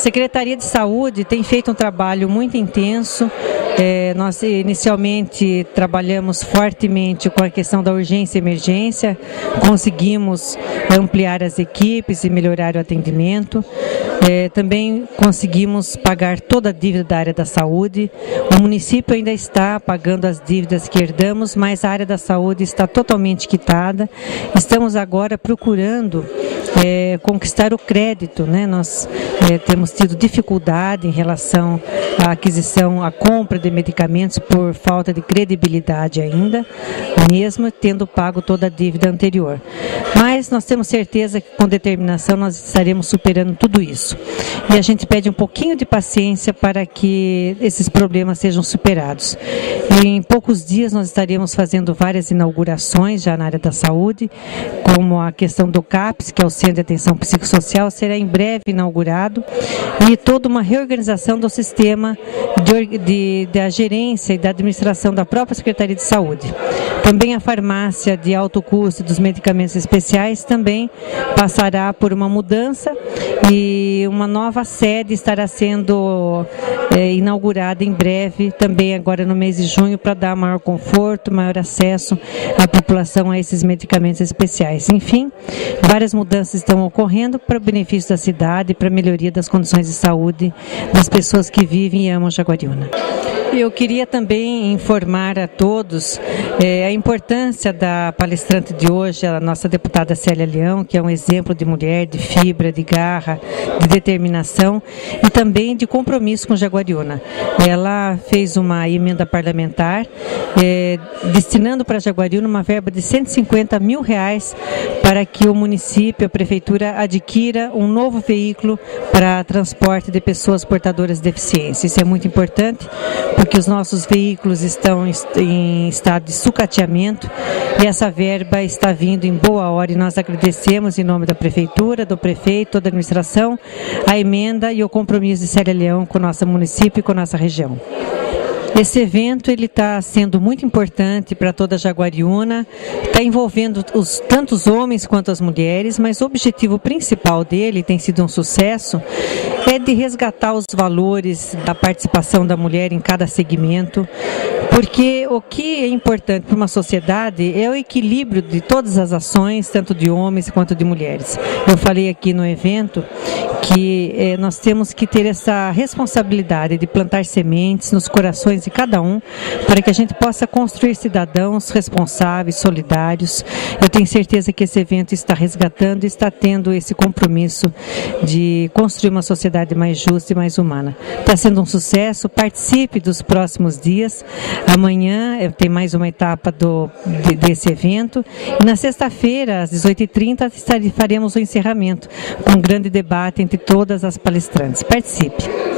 Secretaria de Saúde tem feito um trabalho muito intenso. Nós inicialmente trabalhamos fortemente com a questão da urgência e emergência, conseguimos ampliar as equipes e melhorar o atendimento. Também conseguimos pagar toda a dívida da área da saúde. O município ainda está pagando as dívidas que herdamos, mas a área da saúde está totalmente quitada. Estamos agora procurando conquistar o crédito, né? Nós temos tido dificuldade em relação à aquisição, à compra de medicamentos por falta de credibilidade ainda, mesmo tendo pago toda a dívida anterior. Mas nós temos certeza que com determinação nós estaremos superando tudo isso. E a gente pede um pouquinho de paciência para que esses problemas sejam superados. E em poucos dias nós estaremos fazendo várias inaugurações já na área da saúde, como a questão do CAPS, que é o Centro de Atenção Psicossocial, será em breve inaugurado, e toda uma reorganização do sistema da gerência e da administração da própria Secretaria de Saúde. Também a farmácia de alto custo dos medicamentos especiais também passará por uma mudança e uma nova sede estará sendo inaugurada em breve, também agora no mês de junho, para dar maior conforto, maior acesso à população a esses medicamentos especiais. Enfim, várias mudanças estão ocorrendo para o benefício da cidade e para a melhoria das condições de saúde das pessoas que vivem e amam Jaguariúna. Eu queria também informar a todos a importância da palestrante de hoje, a nossa deputada Célia Leão, que é um exemplo de mulher, de fibra, de garra, de determinação e também de compromisso com Jaguariúna. Ela fez uma emenda parlamentar destinando para Jaguariúna uma verba de R$150 mil para que o município, a prefeitura, adquira um novo veículo para transporte de pessoas portadoras de deficiência. Isso é muito importante, porque os nossos veículos estão em estado de sucateamento e essa verba está vindo em boa hora e nós agradecemos em nome da Prefeitura, do Prefeito, toda a administração, a emenda e o compromisso de Célia Leão com o nosso município e com a nossa região. Esse evento está sendo muito importante para toda Jaguariúna, está envolvendo tanto os homens quanto as mulheres, mas o objetivo principal dele tem sido um sucesso, é de resgatar os valores da participação da mulher em cada segmento, porque o que é importante para uma sociedade é o equilíbrio de todas as ações, tanto de homens quanto de mulheres. Eu falei aqui no evento que nós temos que ter essa responsabilidade de plantar sementes nos corações de cada um, para que a gente possa construir cidadãos responsáveis, solidários. Eu tenho certeza que esse evento está resgatando e está tendo esse compromisso de construir uma sociedade mais justa e mais humana. Está sendo um sucesso, participe dos próximos dias. Amanhã tem mais uma etapa desse evento e na sexta-feira, às 18h30, faremos o encerramento com um grande debate entre todas as palestrantes. Participe!